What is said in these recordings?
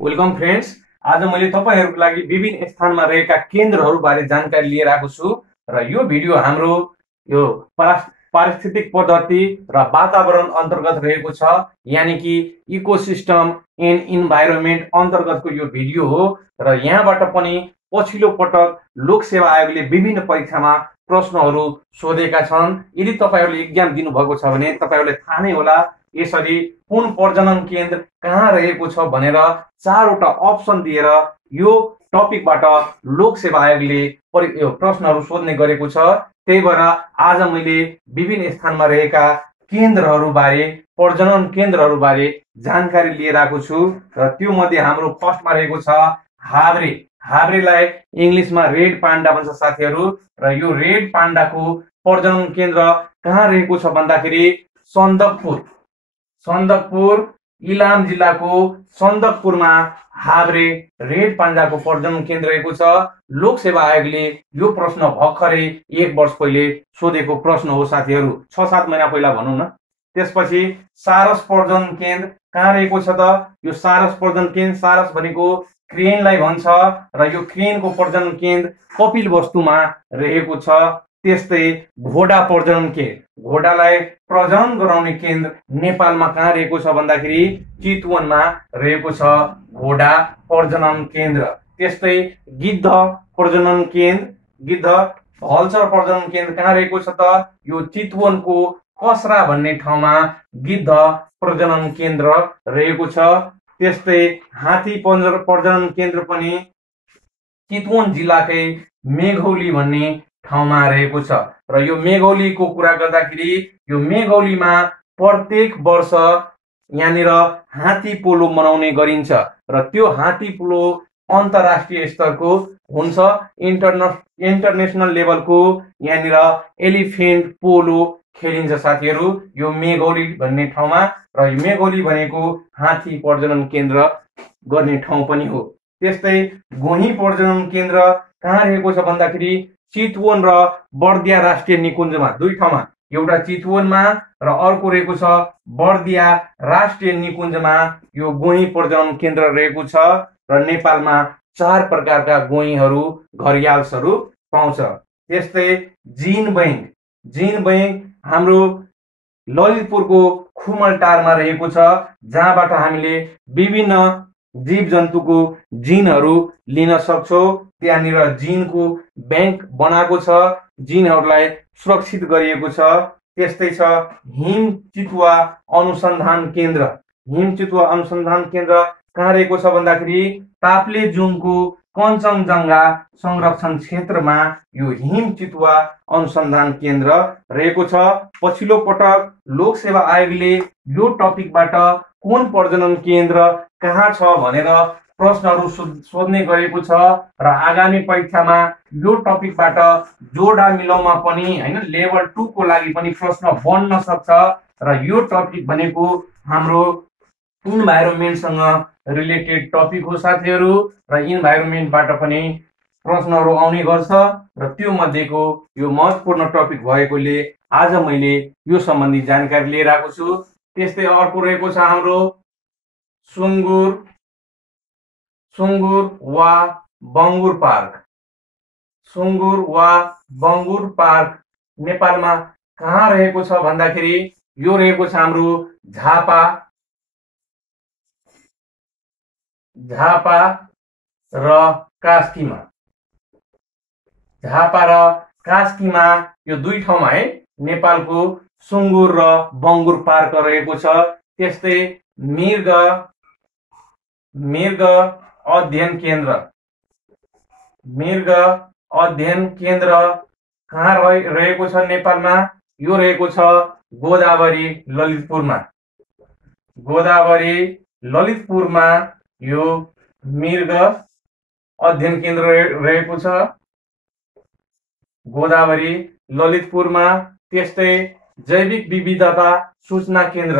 Welcome friends. आज मैले तपाईहरुको लागि विभिन्न स्थानमा रहेका केन्द्रहरू बारे जानकारी लिएर आएको छु र यो भिडियो हाम्रो यो पारिस्थितिक पद्धति र वातावरण अन्तर्गत रहेको छ, यानी कि इकोसिस्टम एन्ड इन्भाइरोमेन्ट अन्तर्गतको यो भिडियो हो र यहाँबाट पनि पछिल्लो पटक लोकसेवा आयोगले विभिन्न परीक्षामा प्रश्नहरू सोधेका छन्। यदि तपाईहरुले एक्जाम दिनुभएको छ भने तपाईहरुले थाहा नै होला, यसरी कुन प्रजनन केन्द्र कहाँ रहेको छ भनेर चारवटा अप्सन दिएर यो टपिकबाट लोकसेवा आयोगले प्रश्नहरू सोध्ने गरेको छ। त्यही भएर आज मैले विभिन्न स्थानमा रहेका केन्द्रहरू बारे, प्रजनन केन्द्रहरू बारे जानकारी लिएर आएको छु र त्यो मध्ये हाम्रो फर्स्टमा रहेको छ हाभ्रे। हाभ्रेलाई इंग्लिशमा रेड पाण्डा भन्छ साथीहरू, र यो रेड पाण्डाको प्रजनन केन्द्र कहाँ रहेको छ भन्दाखेरि सन्दकपुर इलाम जिल्लाको सन्दकपुरमा हाभ्रे रेड पाण्डाको प्रजनन केन्द्र रहेको छ। लोकसेवा आयोगले यो प्रश्न भर्खरै 1 वर्ष पहिले सोधेको प्रश्न हो साथीहरू, 6-7 महिना पहिला भनौँ न। त्यसपछि सारस प्रजनन केन्द्र कहाँ रहेको छ त? यो सारस प्रजनन केन्द्र, सारस भनेको क्रेनलाई भन्छ र यो क्रेनको प्रजनन केन्द्र कपिलवस्तुमा रहेको छ। त्यस्तै घोडा प्रजनन केन्द्र, घोडालाई प्रजनन गराउने केन्द्र नेपालमा कहाँ रहेको छ भन्दाखेरि चितवनमा रहेको छ घोडा प्रजनन केन्द्र। त्यस्तै गिद्ध प्रजनन केन्द्र, गिद्ध भल्चर प्रजनन केन्द्र कहाँ रहेको छ त? यो चितवनको कसरा भन्ने ठाउँमा गिद्ध प्रजनन केन्द्र रहेको छ। त्यस्तै हात्ती प्रजनन केन्द्र पनि चितवन जिल्लाकै मेघौली भन्ने ठाउँमा रहेको छ। र यो मेघौलीको कुरा गर्दाखेरि यो मेघौलीमा प्रत्येक वर्ष यहाँनिर हात्ती पोलो मनाउने गरिन्छ र त्यो हात्ती पोलो अन्तर्राष्ट्रिय स्तरको हुन्छ। इन्टरनेसनल लेभलको यहाँनिर एलिफेन्ट पोलो खेलिन्छ साथीहरू यो मेघौली भन्ने ठाउँमा, र यो मेघौली भनेको हात्ती प्रजनन केन्द्र गर्ने ठाउँ पनि हो। त्यस्तै गोही प्रजनन केन्द्र कहाँ रहेको छ भन्दाखेरि चितवन र बर्दिया राष्ट्रिय निकुञ्जमा, दुई ठाउँमा, एउटा चितवनमा र अर्को रहेको छ बर्दिया राष्ट्रिय निकुञ्जमा यो गोही प्रजनन केन्द्र रहेको छ। र नेपालमा 4 प्रकारका गोहीहरू, घरियाल्सहरू पाउँछ। त्यस्तै जीन बैंक हाम्रो ललितपुरको खुमलटारमा रहेको छ, जहाँबाट हामीले विभिन्न जीव जन्तुको जिनहरू लिन सक्छौँ। त्यहाँनिर जिनको बैंक बनाएको छ, जिनहरूलाई सुरक्षित गरिएको छ। त्यस्तै छ हिम चितुवा अनुसन्धान केन्द्र। हिम चितुवा अनुसन्धान केन्द्र कहाँ रहेको छ भन्दाखेरि ताप्लेजुङको कञ्चनजङ्घा संरक्षण क्षेत्रमा यो हिम चितुवा अनुसन्धान केन्द्र रहेको छ। पछिल्लो पटक लोकसेवा आयोगले यो टपिकबाट कुन प्रजनन केन्द्र कहाँ छ भनेर प्रश्नहरू सोध्ने गरेको छ र आगामी परीक्षामा यो टपिकबाट जोडा मिलाउमा पनि हैन लेभल 2 को लागि पनि प्रश्न बन्न सक्छ। र यो टपिक भनेको हाम्रो इन्भाइरोमेन्टसँग रिलेटेड टपिक हो साथीहरू, र इन्भाइरोमेन्टबाट पनि प्रश्नहरू आउने गर्छ र त्यो मध्येको यो महत्त्वपूर्ण टपिक भएकोले आज मैले यो सम्बन्धी जानकारी लिएर आएको छु। त्यस्तै अर्को रहेको छ हाम्रो सुँगुर वा बङ्गुर पार्क। सुँगुर वा बङ्गुर पार्क नेपालमा कहाँ रहेको छ भन्दाखेरि यो रहेको छ हाम्रो झापा र कास्कीमा। झापा र कास्कीमा यो दुई ठाउँमा है नेपालको सुँगुर र बङ्गुर पार्क रहेको छ। त्यस्तै मृग अध्ययन केन्द्र कहाँ रहेको छ नेपालमा? यो रहेको छ गोदावरी ललितपुरमा यो मृग अध्ययन केन्द्र रहेको छ, गोदावरी ललितपुरमा। त्यस्तै जैविक विविधता सूचना केन्द्र,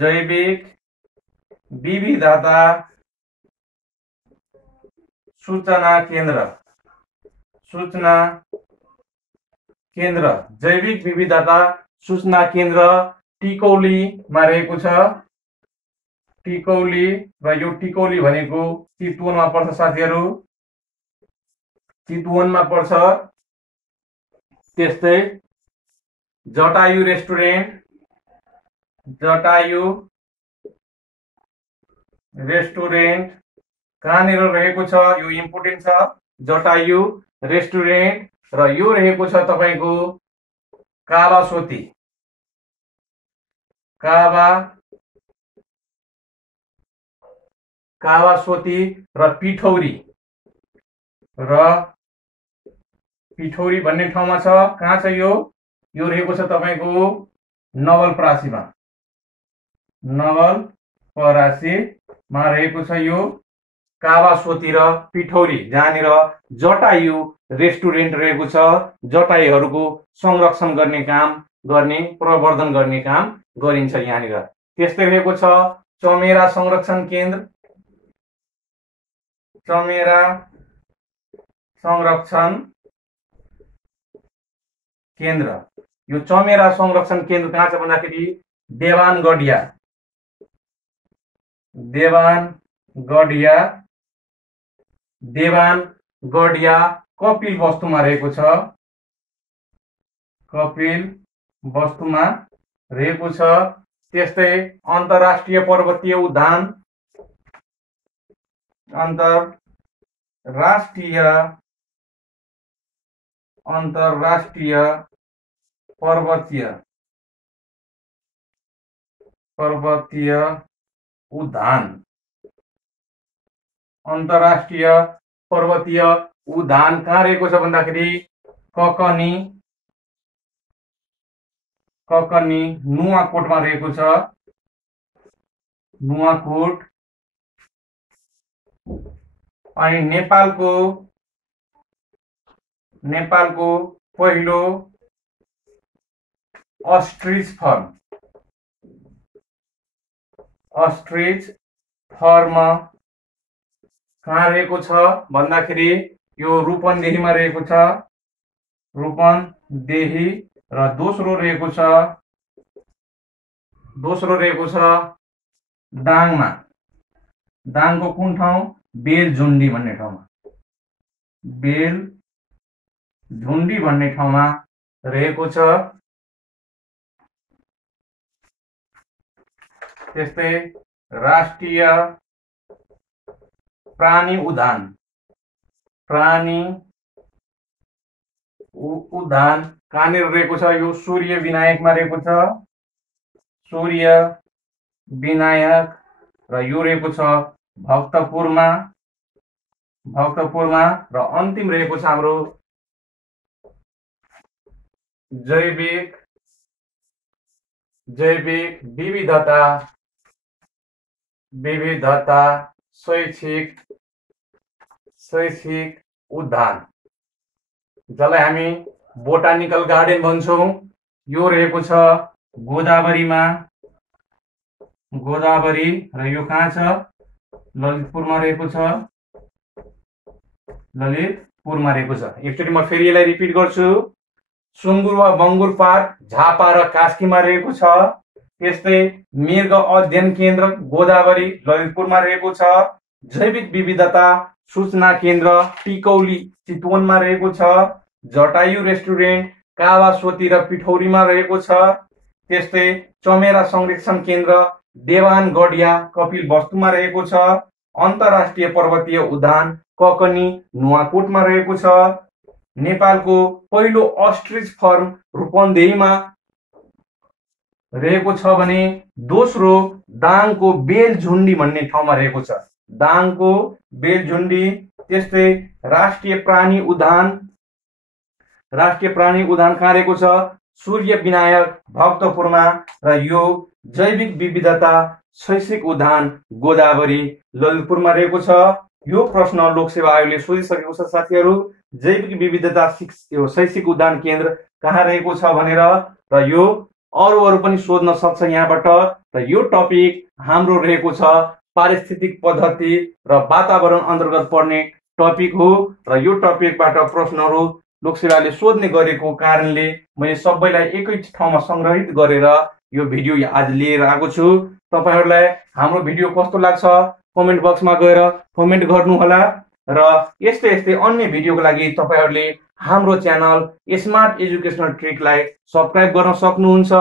जैविक विविधता सूचना केन्द्र, जैविक विविधता सूचना केन्द्र टिकौलीमा रहेको छ। टिकौली र यो टिकौली भनेको चितवनमा पर्छ साथीहरू, चितवनमा पर्छ। त्यस्तै जटायु रेस्टुरेन्ट, जटायु रेस्टुरेन्ट कहाँनिर रहेको छ, यो इम्पोर्टेन्ट छ। जटायु रेस्टुरेन्ट र यो रहेको छ तपाईको कावासोती, कावासोती र पिठौरी भन्ने ठाउँमा छ। कहाँ छ यो रहेको छ तपाईको नवलपरासीमा, नवलपरासीमा रहेको छ यो कावासोती र पिठौरी, जहाँनिर जटायु रेस्टुरेन्ट रहेको छ। जटायुहरूको संरक्षण गर्ने काम गर्ने, प्रवर्धन गर्ने काम गरिन्छ यहाँनिर। त्यस्तै रहेको छ चमेरा संरक्षण केन्द्र, चमेरा संरक्षण केन्द्र। यो चमेरा संरक्षण केन्द्र कहाँ छ भन्दाखेरि देवानगढिया कपिल वस्तुमा रहेको छ, कपिल वस्तुमा रहेको छ। त्यस्तै अन्तर्राष्ट्रिय पर्वतीय उद्यान, अन्तर्राष्ट्रिय पर्वतीय उद्यान, अन्तर्राष्ट्रिय पर्वतीय उद्यान कहाँ रहेको छ भन्दाखेरि ककनी नुवाकोटमा रहेको छ, नुवाकोट। अनि नेपालको पहिलो अस्ट्रिच फर्म कहाँ रहेको छ भन्दाखेरि यो रूपन्देहीमा रहेको छ, रूपन्देही। र दोस्रो रहेको छ दाङमा, दाङको कुन ठाउँ, बेलझुन्डी भन्ने ठाउँमा, बेलझुन्डी भन्ने ठाउँमा रहेको छ। त्यस्तै राष्ट्रिय प्राणी उद्यान कहाँनिर रहेको छ, यो सूर्य विनायकमा रहेको छ, सूर्य विनायक। र यो रहेको छ भक्तपुरमा र अन्तिम रहेको छ हाम्रो जैविक विविधता शैक्षिक उद्यान, जसलाई हामी बोटानिकल गार्डन भन्छौँ। यो रहेको छ गोदावरीमा, गोदावरी। र यो कहाँ छ, ललितपुरमा रहेको छ, ललितपुरमा रहेको छ। एकचोटि म फेरि यसलाई रिपिट गर्छु। सुँगुर वा बङ्गुर पार्क झापा र कास्कीमा रहेको छ। त्यस्तै मृग अध्ययन केन्द्र गोदावरी ललितपुरमा रहेको छ। जैविक विविधता सूचना केन्द्र टिकौली चितवनमा रहेको छ। जटायु रेस्टुरेन्ट कावासोती र पिठौरीमा रहेको छ। त्यस्तै चमेरा संरक्षण केन्द्र देवानगढिया कपिल वस्तुमा रहेको छ। अन्तर्राष्ट्रिय पर्वतीय उद्यान ककनी नुवाकोटमा रहेको छ। नेपालको पहिलो अस्ट्रिच फर्म रूपन्देहीमा रहेको छ भने दोस्रो दाङको बेलझुन्डी भन्ने ठाउँमा रहेको छ, दाङको बेलझुन्डी। त्यस्तै राष्ट्रिय प्राणी उद्यान कहाँ रहेको छ, सूर्य विनायक भक्तपुरमा। र यो जैविक विविधता शैक्षिक उद्यान गोदावरी ललितपुरमा रहेको छ। यो प्रश्न लोकसेवा आयोगले सोधिसकेको छ साथीहरू। जैविक विविधता शैक्षिक उद्यान केन्द्र कहाँ रहेको छ भनेर। र यो अरू पनि सोध्न सक्छ यहाँबाट। र यो टपिक हाम्रो रहेको छ पारिस्थितिक पद्धति र वातावरण अन्तर्गत पर्ने टपिक हो। र यो टपिकबाट प्रश्नहरू लोकसेवाले सोध्ने गरेको कारणले मैले सबैलाई एकै ठाउँमा संग्रहित गरेर यो भिडियो आज लिएर आएको छु। तपाईहरुलाई हाम्रो भिडियो कस्तो लाग्छ कमेन्ट बक्समा गएर कमेन्ट गर्नुहोला र यस्तै यस्तै अन्य भिडियोको लागि तपाईहरुले हाम्रो च्यानल स्मार्ट एजुकेशनल ट्रिकलाई सब्स्क्राइब गर्न सक्नुहुन्छ।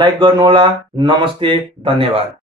लाइक गर्नुहोला। नमस्ते, धन्यवाद।